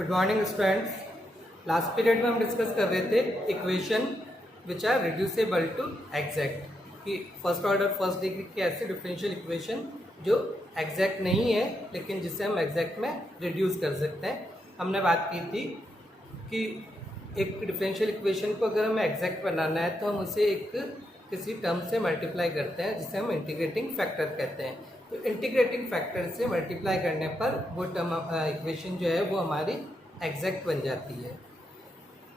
Good morning students. Last period में हम discuss कर रहे थे equation which are reducible to exact, कि फर्स्ट ऑर्डर फर्स्ट डिग्री की ऐसी डिफरेंशियल इक्वेशन जो एग्जैक्ट नहीं है लेकिन जिसे हम एग्जैक्ट में रिड्यूस कर सकते हैं। हमने बात की थी कि एक डिफरेंशियल इक्वेशन को अगर हमें एग्जैक्ट बनाना है तो हम उसे एक किसी टर्म से मल्टीप्लाई करते हैं जिसे हम इंटीग्रेटिंग फैक्टर कहते हैं। तो इंटीग्रेटिंग फैक्टर से मल्टीप्लाई करने पर वो टर्म इक्वेशन जो है वो हमारी एग्जैक्ट बन जाती है।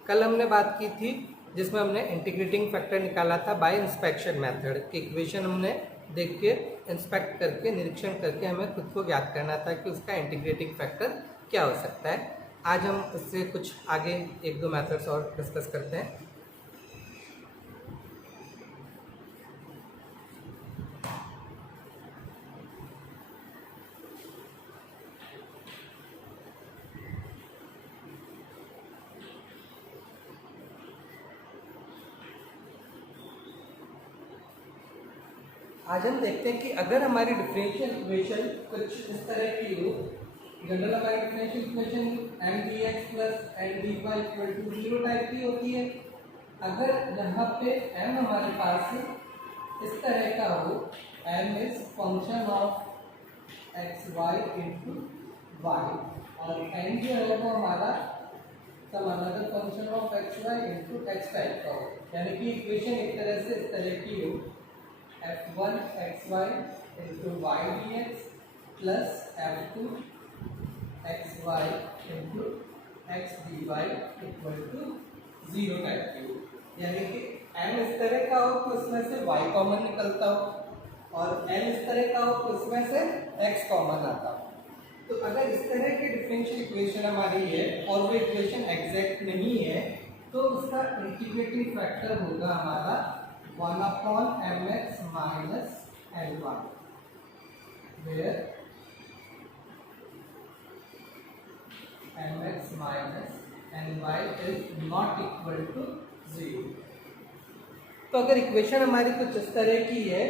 कल हमने बात की थी जिसमें हमने इंटीग्रेटिंग फैक्टर निकाला था बाय इंस्पेक्शन मेथड कि इक्वेशन हमने देख के इंस्पेक्ट करके निरीक्षण करके हमें खुद को ज्ञात करना था कि उसका इंटीग्रेटिंग फैक्टर क्या हो सकता है। आज हम उससे कुछ आगे एक दो मेथड्स और डिस्कस करते हैं। आज हम देखते हैं कि अगर हमारी डिफरेंशियल इक्वेशन कुछ इस तरह की हो, जनरल हमारी differential equation M D X plus N D Y equal to 0 type की होती है। अगर यहाँ पे m हमारे पास इस तरह का हो, m is function of x Y into Y और n जो है वो हमारा some another function of x Y into x type का हो, यानी कि इक्वेशन एक तरह से इस तरह की हो f1 xy into y dx plus f2 xy into x dy equal to 0 type की हो, यानी कि m इस तरह का हो तो उसमें से y कॉमन निकलता हो और n इस तरह का हो तो उसमें से x कॉमन आता हो। तो अगर इस तरह की डिफरेंशियल इक्वेशन हमारी है और वो इक्वेशन एग्जैक्ट नहीं है तो उसका इंटीग्रेटिंग फैक्टर होगा हमारा 1/mx minus ny, where mx minus ny is not equal to 0। तो अगर इक्वेशन हमारी कुछ इस तरह की है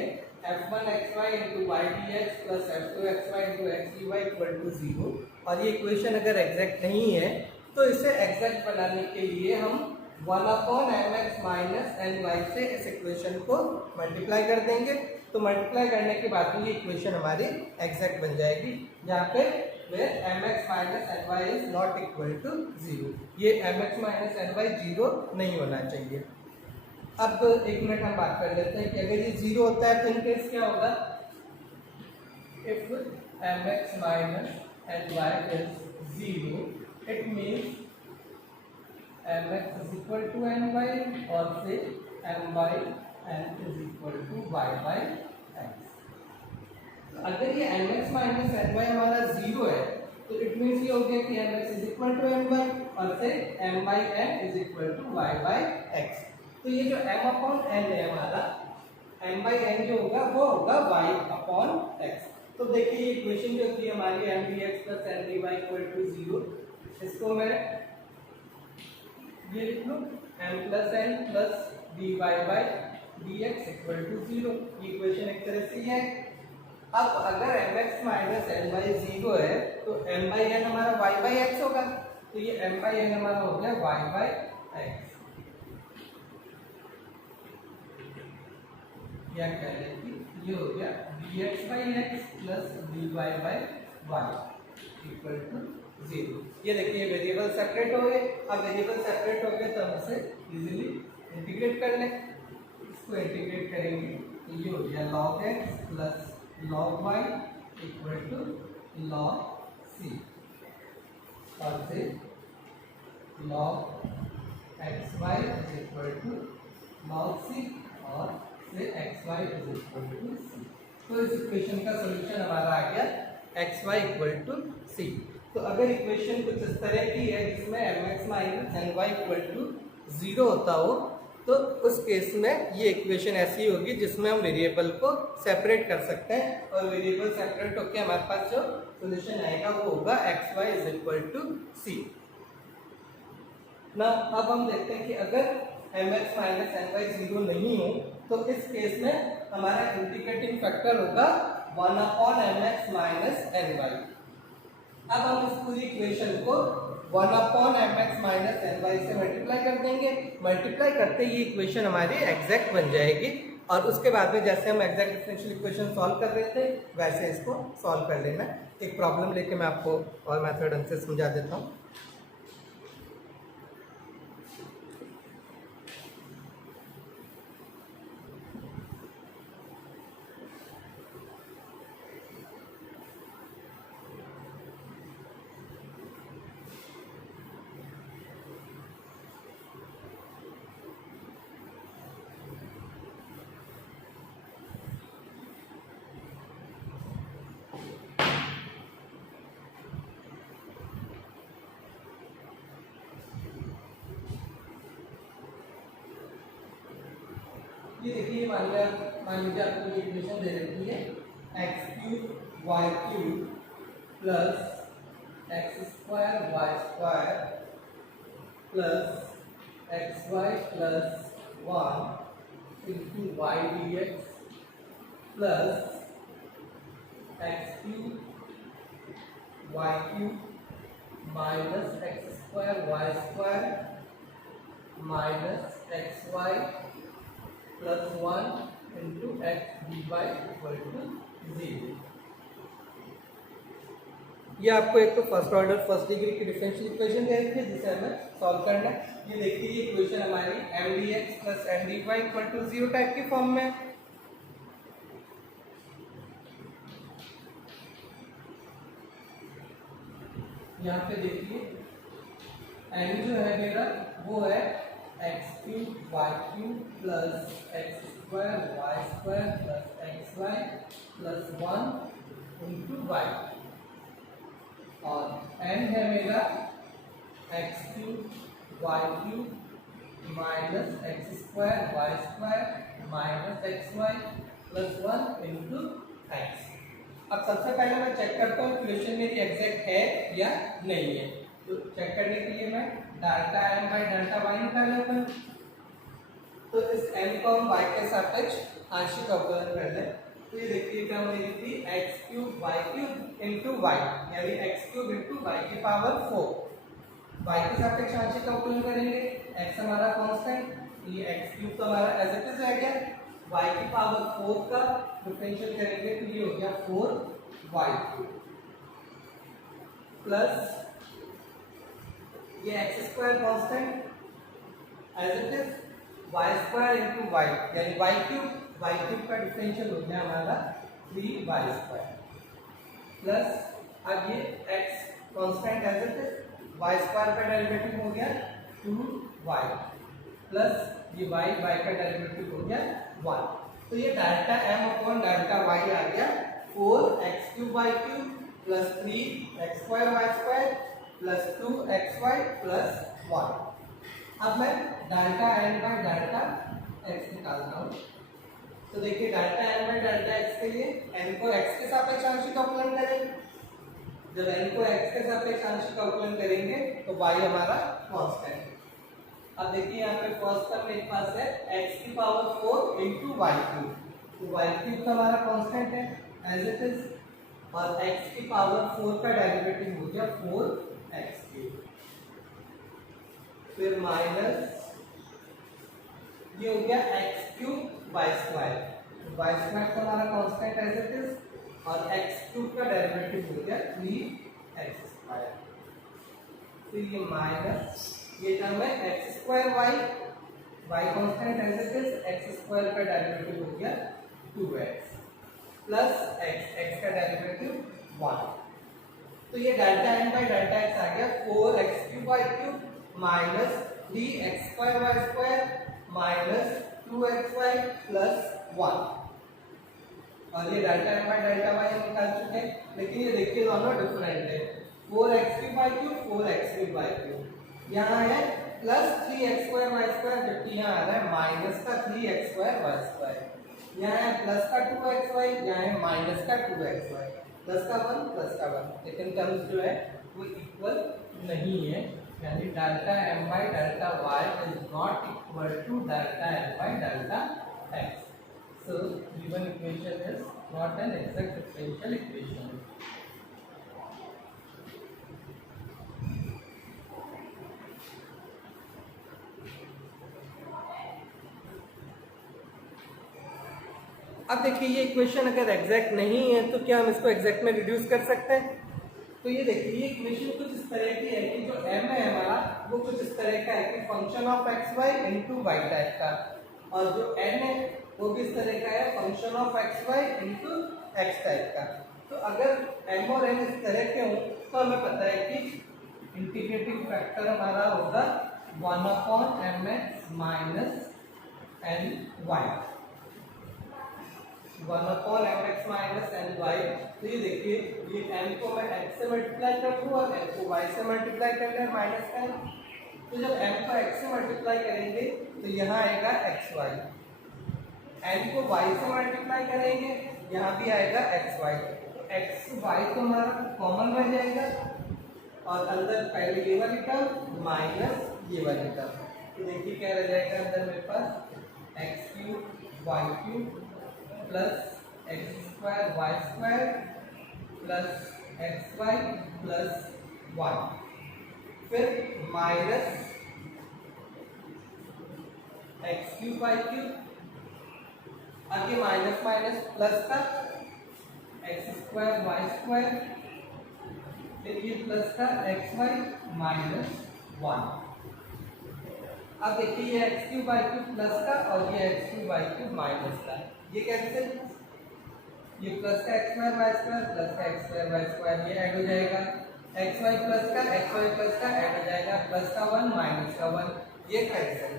f1 xy into y dx plus f2 xy into x dy equal to 0 और ये इक्वेशन अगर एग्जैक्ट नहीं है तो इसे एग्जैक्ट बनाने के लिए हम 1/mx माइनस ny से इस इक्वेशन को मल्टीप्लाई कर देंगे। तो मल्टीप्लाई करने के बाद ये इक्वेशन हमारी एग्जैक्ट बन जाएगी, जहाँ पे where mx minus ny is not equal to 0। ये mx माइनस ny 0 नहीं होना चाहिए। अब एक मिनट हम बात कर लेते हैं कि अगर ये 0 होता है तो इन केस क्या होगा। If mx minus ny is 0 it means mx is equal to ny और से m by n is equal to y by x। अगर ये mx माइनस ny हमारा 0 है तो इट मीन्स ये हो गया कि mx is equal to my और से m by n is equal to y by x। तो ये जो m upon n है हमारा m by n जो होगा वो होगा y upon x। तो देखिए ये इक्वेशन जो थी हमारी m dx plus n dy equal to 0, इसको मैं ये लिख लो m plus n plus dy by dx equal to 0। ये इक्वेशन एक तरह से है। अब अगर mx minus ny 0 है तो m by n हमारा y by x होगा, तो ये m by n हमारा हो गया y by x। या कह लें कि ये हो गया dx by x plus dy by y equal to 0। ये देखिए वेरिएबल सेपरेट हो गए। अब वेरिएबल सेपरेट हो गए तो हम इसे इजीली इंटीग्रेट कर लें। इसको इंटीग्रेट करेंगे तो ये हो गया log x plus log y equal to log c और से log xy is equal to log c और से xy is equal to c। तो इस इक्वेशन का सॉल्यूशन हमारा आ गया xy इक्वल टू c। तो अगर इक्वेशन कुछ इस तरह की है जिसमें mx minus ny equal to 0 होता हो तो उस केस में ये इक्वेशन ऐसी होगी जिसमें हम वेरिएबल को सेपरेट कर सकते हैं और वेरिएबल सेपरेट होकर हमारे पास जो सॉल्यूशन आएगा वो होगा xy is equal to c। ना अब हम देखते हैं कि अगर mx माइनस ny 0 नहीं हो तो इस केस में हमारा इंटीग्रेटिंग फैक्टर होगा 1/mx माइनस ny। अब हम इस पूरी इक्वेशन को 1/mx माइनस एन वाई से मल्टीप्लाई कर देंगे। मल्टीप्लाई करते ही इक्वेशन हमारी एग्जैक्ट बन जाएगी और उसके बाद में जैसे हम एग्जैक्ट डिफरेंशियल इक्वेशन सॉल्व कर रहे थे वैसे इसको सॉल्व कर लेना। एक प्रॉब्लम लेके मैं आपको और मेथड से समझा देता हूँ। ये देखिए मान लीजिए आपको ये इक्वेशन दे रखी है x³ y³ plus x² y² plus xy plus 1 into y dx plus x³ y³ minus x² y² minus xy plus 1 into x D Y equal to 0। ये आपको एक तो फर्स्ट ऑर्डर फर्स्ट डिग्री की differential equation दे रखी है जिसे हमें सॉल्व करना है। ये देखिए ये इक्वेशन हमारी M D X plus M D Y equal to 0 type की फॉर्म में। यहाँ पे देखिए एम जो है मेरा वो है x³ y³ plus x² y² plus xy plus 1 into Y और n है मेरा x³ y³ minus x² y² minus xy plus 1 into x। अब सबसे पहले मैं चेक करता हूँ इक्वेशन मेरी एग्जैक्ट है या नहीं है। तो चेक करने के लिए मैं delta m by delta y निकाले अपन। तो इस m को हम y के सापेक्ष आंशिक अवकलन कर लें। तो ये देखिए क्या मेरी थी x³ y³ इंटू y यानी x³ इंटू y की पावर 4। y के सापेक्ष आंशिक अवकलन करेंगे, x हमारा कांस्टेंट, ये x³ तो हमारा एज इट इज रह गया। y की पावर 4 का डिफरेंशियल करेंगे तो ये हो गया 4y³ प्लस ये x² constant as it is y² into y यानी y³ का डिफरेंशियल हो गया हमारा 3y² प्लस अब ये x constant as it is y² का डेरिवेटिव हो गया 2y प्लस ये y का डेरिवेटिव हो गया 1। तो ये delta m upon delta y आ गया 4x³ y³ plus 3x² y² plus 2xy plus 1। अब मैं delta n by delta x निकालता हूँ। तो देखिए delta n by delta x के लिए n को x के सापेक्ष आंशिक अवकलन करेंगे। जब n को x के सापेक्ष आंशिक अवकलन करेंगे तो y हमारा कांस्टेंट है। अब देखिए यहाँ पे फर्स्ट टर्म मेरे पास है x की पावर 4 इंटू y³। तो y³ तो हमारा कांस्टेंट है एज इट इज और x की पावर 4 का डेरिवेटिव हो गया 4x³ फिर माइनस ये हो गया x³ y² y² तो हमारा कांस्टेंट एज इट इज और x³ का डेरिवेटिव हो गया 3x²। फिर ये माइनस ये टर्म है x² y constant as it is x² का डेरिवेटिव हो गया 2x प्लस x का डेरिवेटिव 1। तो ये delta n by delta x आ गया 4x³ y³ minus 3x² y² minus 2xy plus 1 और ये delta n by delta y निकाल चुके हैं। लेकिन ये देखिए दोनों डिफरेंट है 4x³ y³ 4x³ y³। यहाँ है प्लस 3x² y² जबकि यहाँ आ रहा है माइनस का 3x² y²। यहाँ है प्लस का 2xy यहाँ है माइनस का 2xy प्लस का 1 प्लस का 1 लेकिन टर्म्स जो है वो इक्वल नहीं है यानी delta m by delta y is not equal to delta m by delta x। So given equation is not an exact differential equation. अब देखिए ये इक्वेशन अगर एग्जैक्ट नहीं है तो क्या हम इसको एग्जैक्ट में रिड्यूस कर सकते हैं? तो ये देखिए ये इक्वेशन कुछ इस तरह की है कि जो m है हमारा वो कुछ इस तरह का है कि function of x Y into Y type का, और जो n है वो भी इस तरह का है function of x Y into x type का। तो अगर m और n इस तरह के हों तो हमें पता है कि इंटीग्रेटिंग फैक्टर हमारा होगा 1/mx minus n y, 1/mx minus n y. तो ये देखिए ये m को मैं x से मल्टीप्लाई कर दूँ और n को y से मल्टीप्लाई कर लें माइनस एन। तो जब m को x से मल्टीप्लाई करेंगे तो यहाँ आएगा एक्स वाई, n को y से मल्टीप्लाई करेंगे यहाँ भी आएगा एक्स वाई। तो एक्स वाई तो हमारा कॉमन रह जाएगा और अंदर पहले ये वाली टर्म माइनस ये वाली टर्म। तो देखिए क्या रह जाएगा अंदर मेरे पास X cube Y cube plus x square Y square plus x Y plus Y, फिर minus X cube Y cube, आगे माइनस माइनस प्लस का एक्स स्क्वायर वाई स्क्वायर, फिर ये प्लस का एक्स वाई माइनस वन। अब देखिए ये x cube Y cube plus का और ये x cube Y cube minus का, ये कैंसिल, ये प्लस का x square Y square plus का एक्स स्क्वायर वाई स्क्वायर ये ऐड हो जाएगा, एक्स वाई प्लस का एक्स वाई प्लस का ऐड हो जाएगा, प्लस का वन माइनस का वन ये कैंसिल।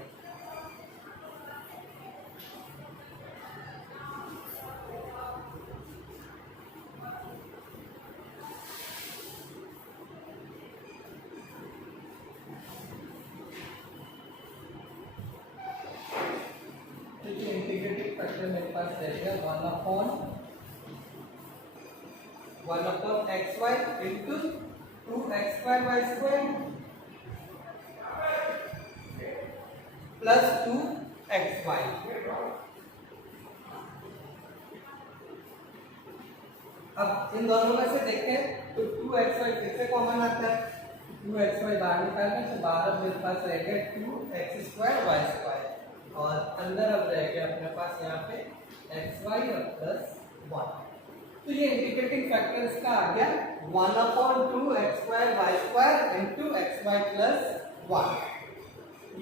इंटीग्रेटिंग फैक्टर मेरे पास रहेगा 1/1 x Y into 2x square Y square plus 2x y. अब इन दोनों में से देखें तो 2x वाई फिर से कॉमन आता है, 2x वाई बाहर निकालने से बाहर अब मेरे पास रहेगा 2x स्क्वायर वाई स्क्वायर और अंदर अब रहेगा अपने पास यहाँ पे एक्स वाई और प्लस वन। तो ये इंटीग्रेटिंग फैक्टर इसका आ गया 1/2 x square Y square into x Y plus one.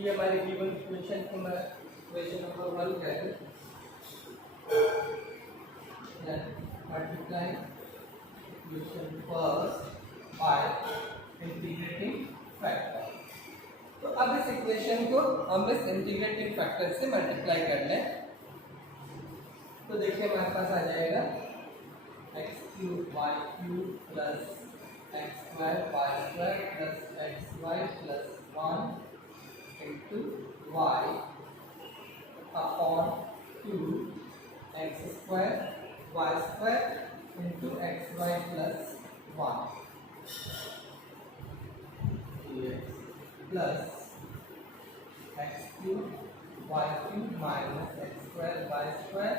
ये हमारी गिवन इक्वेशन को मैं इक्वेशन नंबर 1 कह दूँ, multiply equation first by integrating factor. तो अब इस इक्वेशन को हम इस इंटीग्रेटिंग फैक्टर से मल्टीप्लाई कर लें तो देखिए हमारे पास आ जाएगा x cube Y cube plus x square Y square plus x Y plus one into y upon 2 x square Y square into x Y plus one plus x cube Y cube minus x square Y square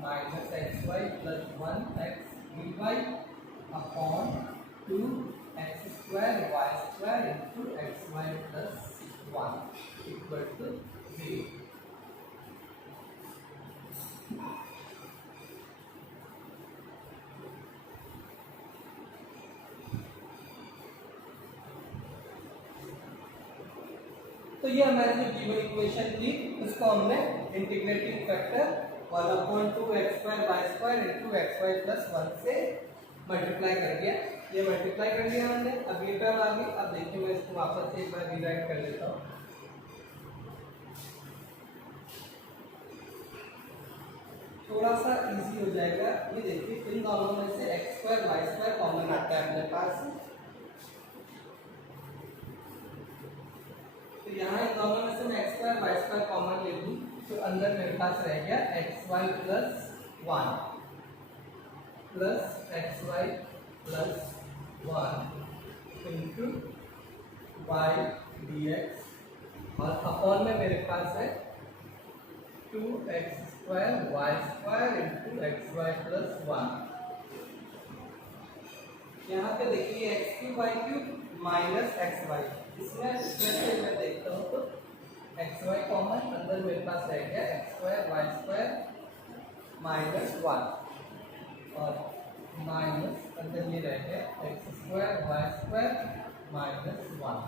minus x Y plus one x D Y upon 2 x square Y square into x Y plus one equal to 0। तो ये हमारी जो given equation थी उसको हमने integrating factor 1/2 x square Y square into x Y plus one से multiply कर दिया। ये मल्टीप्लाई कर दिया हमने, अब ये टर्म आ गई। अब देखिए मैं इसको वापस से एक बार रिराइट कर लेता हूँ। थोड़ा सा इजी हो जाएगा। ये देखिए इन दोनों में से x square Y square common आता है अपने पास, तो यहाँ इन दोनों में से मैं x square Y square common ले लूँ तो अंदर मेरे पास रह गया x Y plus one plus x Y plus one into y d x और अपॉन में मेरे पास है 2x square Y square into x Y plus one. यहाँ पे देखिए x cube Y cube minus x y, इसमें से मैं देखता हूँ तो एक्स वाई कॉमन, अंदर मेरे पास रह गया x square Y square minus one और माइनस अंदर ये रह गया x square Y square minus one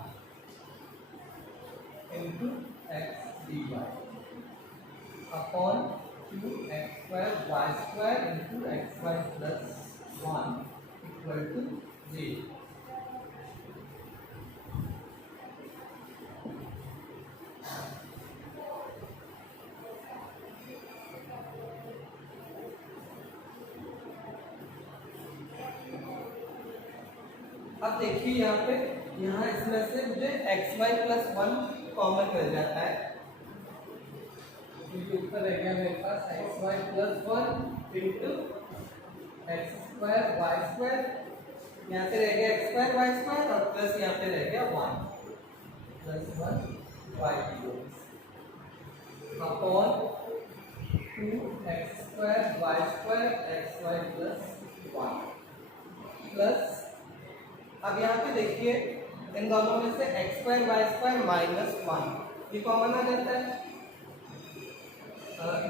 into x D Y upon two x square Y square into x Y plus one equal to 0। अब देखिए यहाँ पे इसमें से मुझे X Y plus one common मिल जाता है, क्योंकि ऊपर रह गया मेरे पास X Y plus one into X square Y square, यहाँ पे रह गया एक्स स्क्वायर वाई स्क्वायर और प्लस यहाँ पे रह गया one plus one y upon two x square Y square x Y plus one plus, अब यहाँ पे देखिए इन दोनों में से x square Y square minus one ये कॉमन आ जाता है।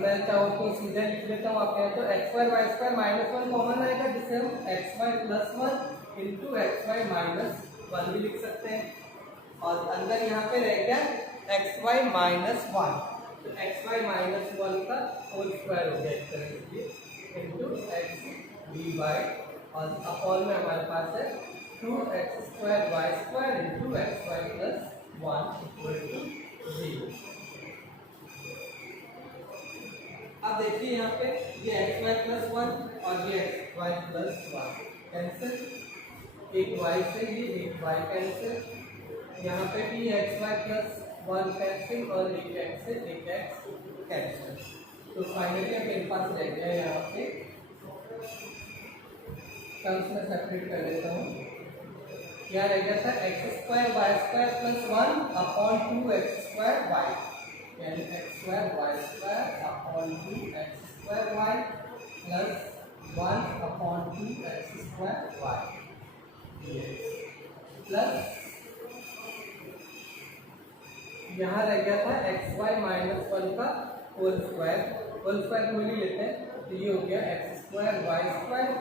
मैं चाहूँ तो सीधे लिख लेता हूँ आपके यहाँ, तो x square Y square minus one common आएगा, जिससे हम x Y plus one into x Y minus one भी लिख सकते हैं, और अंदर यहाँ पे रह गया एक्स वाई माइनस वन, तो एक्स वाई माइनस वन का होल स्क्वायर हो गया एक तरह से इंटू एक्स डी वाई, और अपॉन में हमारे पास है two x square Y square into x Y plus one equal to 0। अब देखिए यहाँ पे ये एक्स वाई प्लस वन और ये x Y plus one cancel, एक वाई से ये एक वाई कैंसिल, यहाँ पे भी x Y plus one cancel और एक एक्स से एक एक्स कैंसिल, तो फाइनली मेरे पास रह गया यहाँ पे टर्म्स में सेपरेट कर लेता हूँ, क्या रह गया था X square Y square plus one upon two x square Y, यानी X square Y square upon two x square Y plus one upon two x square Y plus यहाँ रह गया था एक्स वाई माइनस वन का whole square को ही लेते हैं, तो ये हो गया x square Y square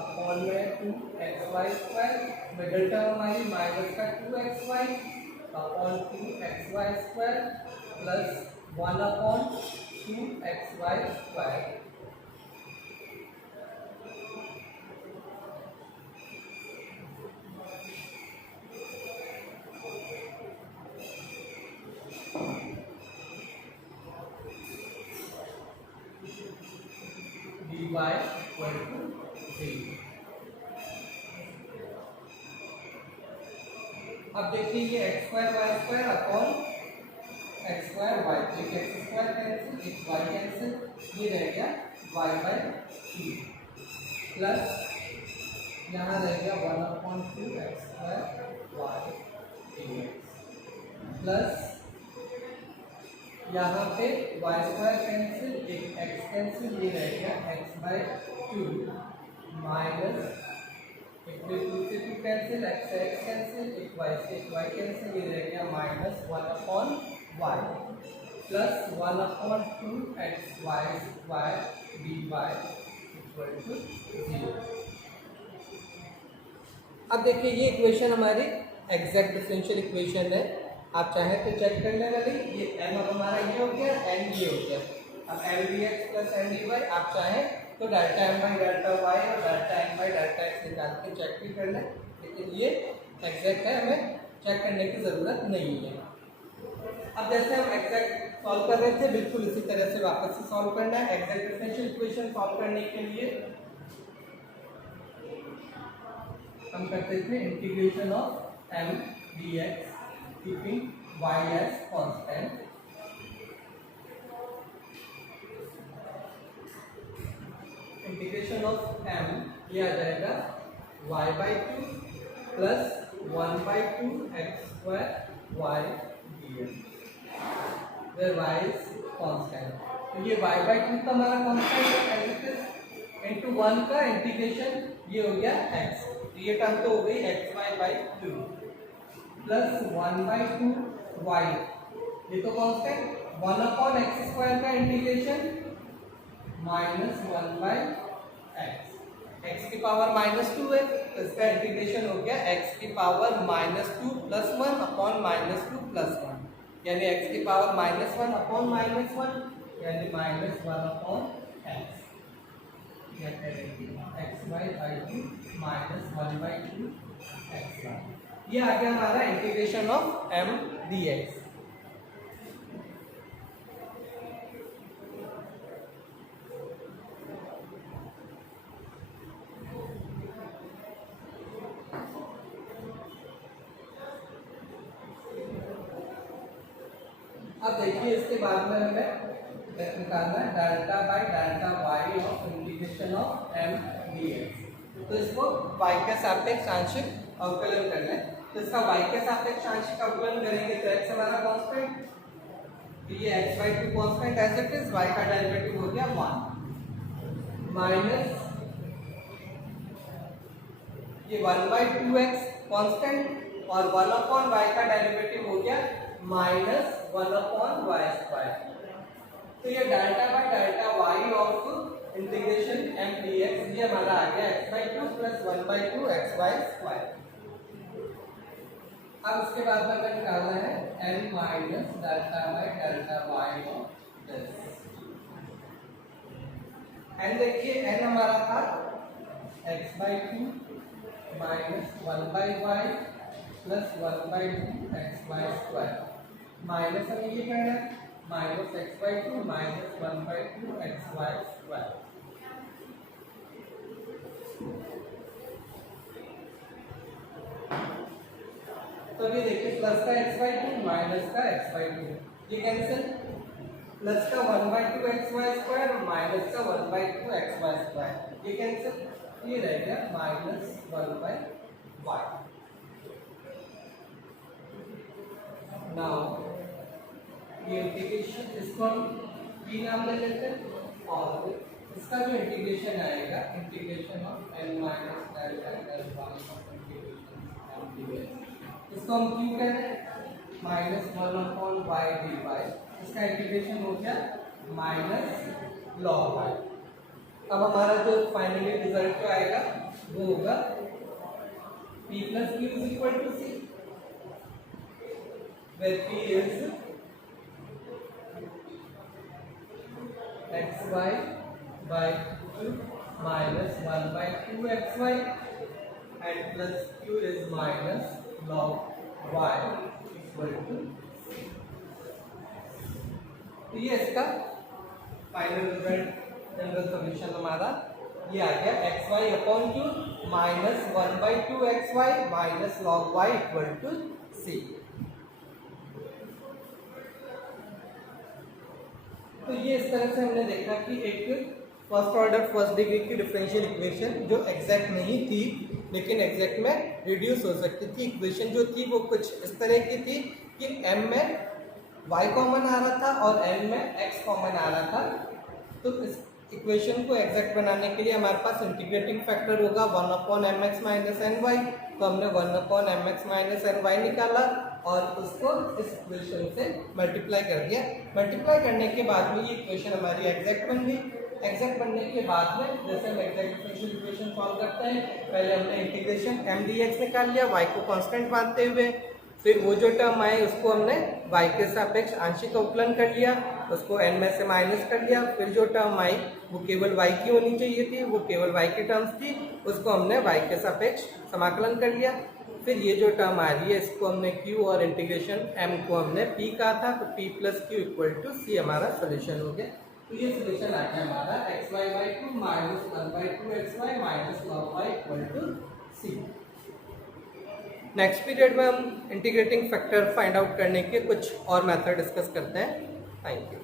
upon में two x Y square, middle term हमारी माइनस का two x Y upon two x Y square plus one upon two x Y square, dy equal to 0। अब देखिए ये x square Y square upon x square y, एक x square cancel एक y cancel, ये रह गया Y by two plus यहाँ रह गया one upon two x square Y plus यहाँ पे वाई स्क्वायर कैंसिल एक एक्स कैंसिल, ये रह गया एक्स बाई टू माइनस एक पे टू से टू कैंसिल एक्स से एक्स कैंसिल एक वाई से एक वाई कैंसिल, ये रह गया minus one upon y plus one upon two x Y square d Y equal to 0। अब देखिए ये इक्वेशन हमारी एग्जैक्ट डिफरेंशियल इक्वेशन है, आप चाहें तो चेक करने वाली, ये एम अब हमारा ये हो गया एन ये हो गया, अब M D X plus M D Y, आप चाहें तो delta M by delta Y और delta M by delta X निकाल के चेक भी कर लें, लेकिन ये एग्जैक्ट है, हमें चेक करने की ज़रूरत नहीं है। अब जैसे हम एग्जैक्ट सॉल्व कर रहे थे बिल्कुल इसी तरह से वापस से सॉल्व करना है। एग्जैक्ट डिफरेंशियल इक्वेशन सॉल्व करने के लिए हम करते थे integration of m D x keeping y as constant, integration of m ये आ जाएगा y by two plus one by two x square y d x, where y is constant, तो ये वाई बाई टू का हमारा constant है into one का integration ये हो गया एक्स, ये टर्म तो हो गई x y by two plus one by two y, ये तो constant, one upon x square का इंटीग्रेशन माइनस 1/x, x की पावर -2 है तो इसका इंटीग्रेशन हो गया x की पावर -2 + 1 अपॉन -2 + 1, यानी x की पावर -1 अपॉन -1 यानी -1 अपॉन x, या करेंगे xy/2 -1/2 xy। ये आ गया हमारा इंटीग्रेशन ऑफ m dx। अब देखिए इसके बाद में हमें निकालना है delta by delta y of integration of m dx। तो इसको y के सापेक्ष आंशिक अवकलन करना है, तो इसका y के सापेक्ष आंशिक अवकलन करेंगे तो x हमारा कांस्टेंट, तो ये x/2 constant as it is, y का डेरिवेटिव हो गया 1 माइनस ये 1/2x कांस्टेंट और 1 अपॉन y का डेरिवेटिव हो गया -1 अपॉन y²। तो ये delta by delta y of integration m dx ये हमारा आ गया x/2 + 1/2 xy²। अब इसके बाद में हमें निकालना है n minus delta by delta y of this. n देखिए n हमारा था x/2 minus 1/y plus 1/2 xy², minus हमें ये करना है माइनस x/2 माइनस 1/2 xy²। तो ये देखिए प्लस का x/2 माइनस का x/2 ये कैंसिल, प्लस का 1/2 xy² और माइनस का 1/2 xy² ये कैंसिल, ये रह गया -1/y। नाउ ये इंटीग्रेशन इसको हम p नाम ले लेते हैं और इसका जो इंटीग्रेशन आएगा integration of n minus delta delta y of integration इसको हम q कह रहे हैं -1 अपॉन y dy, इसका इंटीग्रेशन हो गया माइनस log y। अब हमारा जो फाइनली रिजल्ट जो आएगा वो होगा p + q = c, where p is xy/2 minus 1/2 xy and plus q is minus log y equal to c। तो ये इसका फाइनल रिजल्ट जनरल सॉल्यूशन हमारा ये आ गया xy/q minus 1/2 xy minus log y equal to c। तो ये इस तरह से हमने देखा कि एक फर्स्ट ऑर्डर फर्स्ट डिग्री की डिफरेंशियल इक्वेशन जो एग्जैक्ट नहीं थी लेकिन एग्जैक्ट में रिड्यूस हो सकती थी। इक्वेशन जो थी वो कुछ इस तरह की थी कि m में y कॉमन आ रहा था और n में x कॉमन आ रहा था। तो इस इक्वेशन को एग्जैक्ट बनाने के लिए हमारे पास इंटीग्रेटिंग फैक्टर होगा 1/mx - ny, तो हमने 1/mx - ny निकाला और उसको इस इक्वेशन से मल्टीप्लाई कर दिया। मल्टीप्लाई करने के बाद में ये इक्वेशन हमारी एग्जैक्ट बन गई। एग्जैक्ट बनने के बाद में जैसे हम एग्जैक्ट डिफरेंशियल इक्वेशन सॉल्व करते हैं, पहले हमने इंटीग्रेशन m dx निकाल लिया y को कांस्टेंट मानते हुए, फिर वो जो टर्म आए उसको हमने y के सापेक्ष आंशिक अवकलन कर लिया, उसको n में से माइनस कर दिया, फिर जो टर्म आई वो केवल y की होनी चाहिए थी, वो केवल y की टर्म्स थी, उसको हमने y के सापेक्ष समाकलन कर लिया। फिर ये जो टर्म आ रही है इसको हमने q और इंटीग्रेशन m को हमने p कहा था, तो p + q = c हमारा सोल्यूशन हो गया। तो ये सोल्यूशन आ गया हमारा xy/2 - 1/2 xy - log y = c। Next period में हम इंटीग्रेटिंग फैक्टर फाइंड आउट करने के कुछ और मेथड डिस्कस करते हैं। Thank you.